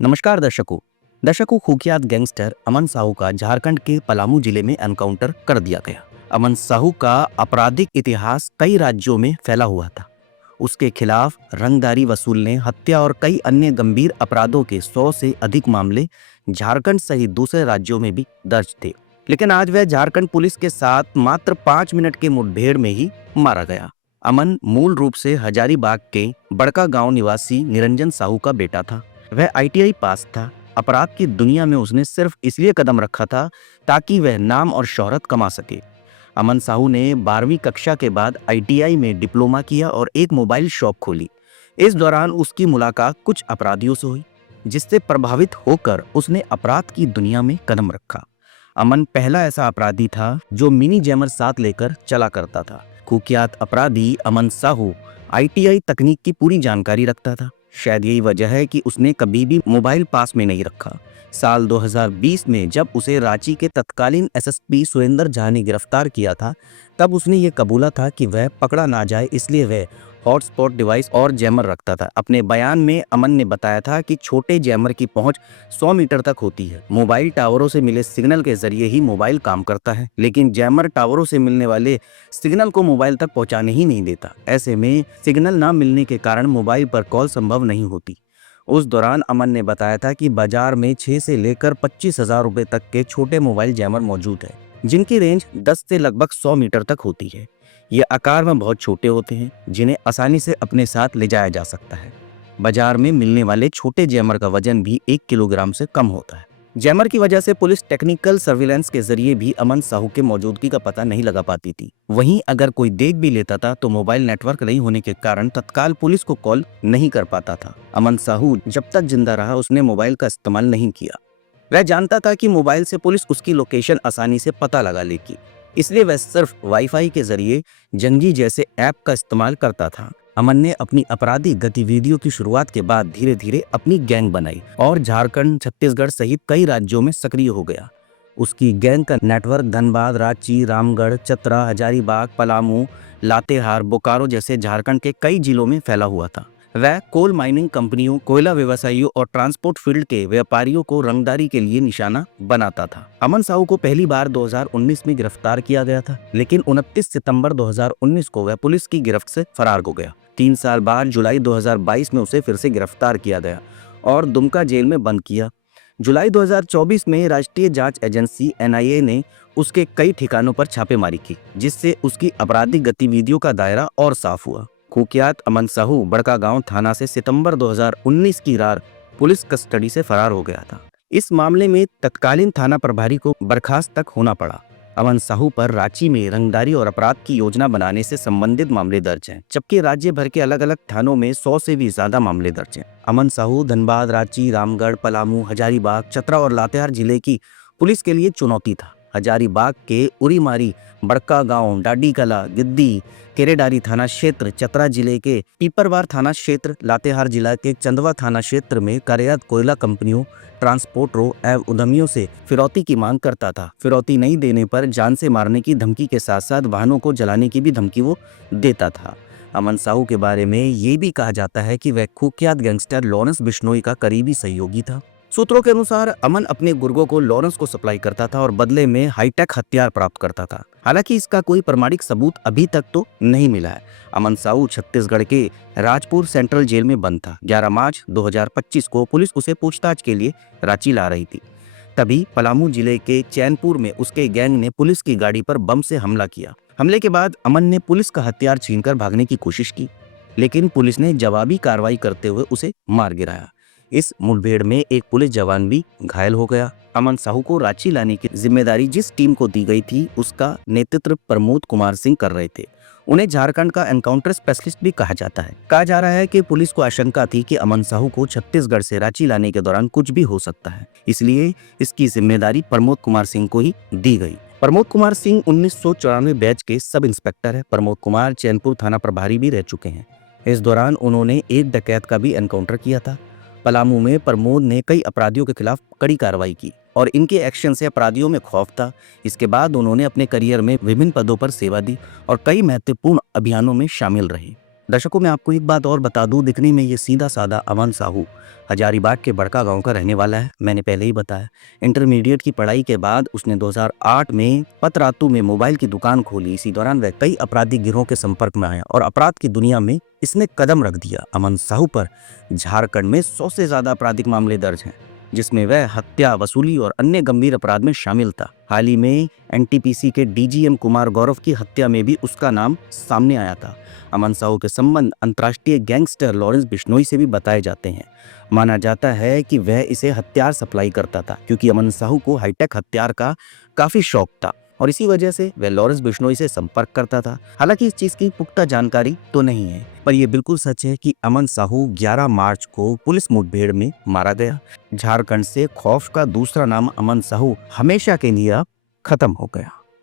नमस्कार दर्शकों कुख्यात गैंगस्टर अमन साहू का झारखंड के पलामू जिले में एनकाउंटर कर दिया गया। अमन साहू का आपराधिक इतिहास कई राज्यों में फैला हुआ था। उसके खिलाफ रंगदारी वसूलने, हत्या और कई अन्य गंभीर अपराधों के 100 से अधिक मामले झारखंड सहित दूसरे राज्यों में भी दर्ज थे। लेकिन आज वह झारखंड पुलिस के साथ मात्र 5 मिनट के मुठभेड़ में ही मारा गया। अमन मूल रूप से हजारीबाग के बड़का गांव निवासी निरंजन साहू का बेटा था। वह आईटीआई पास था। अपराध की दुनिया में उसने सिर्फ इसलिए कदम रखा था ताकि वह नाम और शोहरत कमा सके। अमन साहू ने 12वीं कक्षा के बाद आईटीआई में डिप्लोमा किया और एक मोबाइल शॉप खोली। इस दौरान उसकी मुलाकात कुछ अपराधियों से हुई, जिससे प्रभावित होकर उसने अपराध की दुनिया में कदम रखा। अमन पहला ऐसा अपराधी था जो मिनी जैमर साथ लेकर चला करता था। कुख्यात अपराधी अमन साहू आईटीआई तकनीक की पूरी जानकारी रखता था। शायद यही वजह है कि उसने कभी भी मोबाइल पास में नहीं रखा। साल 2020 में जब उसे रांची के तत्कालीन एसएसपी सुरेंद्र झा ने गिरफ्तार किया था, तब उसने ये कबूला था कि वह पकड़ा ना जाए इसलिए वह हॉटस्पॉट डिवाइस और जैमर रखता था। अपने बयान में अमन ने बताया था कि छोटे जैमर की पहुंच 100 मीटर तक होती है। मोबाइल टावरों से मिले सिग्नल के जरिए ही मोबाइल काम करता है, लेकिन जैमर टावरों से मिलने वाले सिग्नल को मोबाइल तक पहुंचाने ही नहीं देता। ऐसे में सिग्नल ना मिलने के कारण मोबाइल पर कॉल संभव नहीं होती। उस दौरान अमन ने बताया था कि बाजार में 6 से लेकर 25,000 रुपए तक के छोटे मोबाइल जैमर मौजूद है, जिनकी रेंज 10 से लगभग 100 मीटर तक होती है। ये आकार में बहुत छोटे होते हैं, जिन्हें आसानी से अपने साथ ले जाया जा सकता है। बाजार में मिलने वाले छोटे जैमर का वजन भी 1 किलोग्राम से कम होता है। जैमर की वजह से पुलिस टेक्निकल सर्विलेंस के जरिए भी अमन साहू के मौजूदगी का पता नहीं लगा पाती थी। वहीं अगर कोई देख भी लेता था तो मोबाइल नेटवर्क नहीं होने के कारण तत्काल पुलिस को कॉल नहीं कर पाता था। अमन साहू जब तक जिंदा रहा उसने मोबाइल का इस्तेमाल नहीं किया। वह जानता था कि मोबाइल से पुलिस उसकी लोकेशन आसानी से पता लगा लेगी, इसलिए वह सिर्फ वाईफाई के जरिए जंगी जैसे ऐप का इस्तेमाल करता था। अमन ने अपनी आपराधिक गतिविधियों की शुरुआत के बाद धीरे धीरे अपनी गैंग बनाई और झारखंड, छत्तीसगढ़ सहित कई राज्यों में सक्रिय हो गया। उसकी गैंग का नेटवर्क धनबाद, रांची, रामगढ़, चतरा, हजारीबाग, पलामू, लातेहार, बोकारो जैसे झारखंड के कई जिलों में फैला हुआ था। वह कोल माइनिंग कंपनियों, कोयला व्यवसायियों और ट्रांसपोर्ट फील्ड के व्यापारियों को रंगदारी के लिए निशाना बनाता था। अमन साहू को पहली बार 2019 में गिरफ्तार किया गया था, लेकिन 29 सितंबर 2019 को वह पुलिस की गिरफ्त से फरार हो गया। 3 साल बाद जुलाई 2022 में उसे फिर से गिरफ्तार किया गया और दुमका जेल में बंद किया। जुलाई 2024 में राष्ट्रीय जांच एजेंसी एनआईए ने उसके कई ठिकानों पर छापेमारी की, जिससे उसकी आपराधिक गतिविधियों का दायरा और साफ हुआ। कुख्यात अमन साहू बड़का गांव थाना से सितंबर 2019 की रात पुलिस कस्टडी से फरार हो गया था। इस मामले में तत्कालीन थाना प्रभारी को बर्खास्त तक होना पड़ा। अमन साहू पर रांची में रंगदारी और अपराध की योजना बनाने से संबंधित मामले दर्ज हैं, जबकि राज्य भर के अलग अलग थानों में 100 से भी ज्यादा मामले दर्ज हैं। अमन साहू धनबाद, रांची, रामगढ़, पलामू, हजारीबाग, चतरा और लातेहार जिले की पुलिस के लिए चुनौती था। हजारीबाग के उरीमारी, बड़का गांव, डाडी कला, गिद्दी, केरेडारी थाना क्षेत्र, चतरा जिले के पीपरवार थाना क्षेत्र, लातेहार जिला के चंदवा थाना क्षेत्र में कार्यरत कोयला कंपनियों, ट्रांसपोर्टरों एवं उद्यमियों से फिरौती की मांग करता था। फिरौती नहीं देने पर जान से मारने की धमकी के साथ साथ वाहनों को जलाने की भी धमकी वो देता था। अमन साहू के बारे में ये भी कहा जाता है कि वह कुख्यात गैंगस्टर लॉरेंस बिश्नोई का करीबी सहयोगी था। सूत्रों के अनुसार अमन अपने गुर्गों को लॉरेंस को सप्लाई करता था और बदले में हाईटेक हथियार प्राप्त करता था। हालांकि इसका कोई प्रमाणिक सबूत अभी तक तो नहीं मिला है। अमन साहू छत्तीसगढ़ के राजपुर सेंट्रल जेल में बंद था। 11 मार्च 2025 को पुलिस उसे पूछताछ के लिए रांची ला रही थी। तभी पलामू जिले के चैनपुर में उसके गैंग ने पुलिस की गाड़ी पर बम से हमला किया। हमले के बाद अमन ने पुलिस का हथियार छीनकर भागने की कोशिश की, लेकिन पुलिस ने जवाबी कार्रवाई करते हुए उसे मार गिराया। इस मुठभेड़ में एक पुलिस जवान भी घायल हो गया। अमन साहू को रांची लाने की जिम्मेदारी जिस टीम को दी गई थी, उसका नेतृत्व प्रमोद कुमार सिंह कर रहे थे। उन्हें झारखंड का एनकाउंटर स्पेशलिस्ट भी कहा जाता है। कहा जा रहा है कि पुलिस को आशंका थी कि अमन साहू को छत्तीसगढ़ से रांची लाने के दौरान कुछ भी हो सकता है, इसलिए इसकी जिम्मेदारी प्रमोद कुमार सिंह को ही दी गई। प्रमोद कुमार सिंह 1994 बैच के सब इंस्पेक्टर है। प्रमोद कुमार चैनपुर थाना प्रभारी भी रह चुके हैं। इस दौरान उन्होंने एक डकैत का भी एनकाउंटर किया था। पलामू में प्रमोद ने कई अपराधियों के खिलाफ कड़ी कार्रवाई की और इनके एक्शन से अपराधियों में खौफ था। इसके बाद उन्होंने अपने करियर में विभिन्न पदों पर सेवा दी और कई महत्वपूर्ण अभियानों में शामिल रहे। दर्शकों, मैं आपको एक बात और बता दूं, दिखने में ये सीधा साधा अमन साहू हजारीबाग के बड़का गांव का रहने वाला है। मैंने पहले ही बताया। इंटरमीडिएट की पढ़ाई के बाद उसने 2008 में पतरातू में मोबाइल की दुकान खोली। इसी दौरान वह कई आपराधिक गिरोह के संपर्क में आया और अपराध की दुनिया में इसने कदम रख दिया। अमन साहू पर झारखंड में 100 से ज्यादा आपराधिक मामले दर्ज हैं, जिसमें वह हत्या, वसूली और अन्य गंभीर अपराध में शामिल था। हाल ही में एनटीपीसी के डीजीएम कुमार गौरव की हत्या में भी उसका नाम सामने आया था। अमन साहू के संबंध अंतर्राष्ट्रीय गैंगस्टर लॉरेंस बिश्नोई से भी बताए जाते हैं। माना जाता है कि वह इसे हथियार सप्लाई करता था, क्योंकि अमन साहू को हाईटेक हथियार का काफी शौक था और इसी वजह से वह लॉरेंस बिश्नोई से संपर्क करता था। हालांकि इस चीज की पुख्ता जानकारी तो नहीं है, पर यह बिल्कुल सच है कि अमन साहू 11 मार्च को पुलिस मुठभेड़ में मारा गया। झारखंड से खौफ का दूसरा नाम अमन साहू हमेशा के लिए अब खत्म हो गया।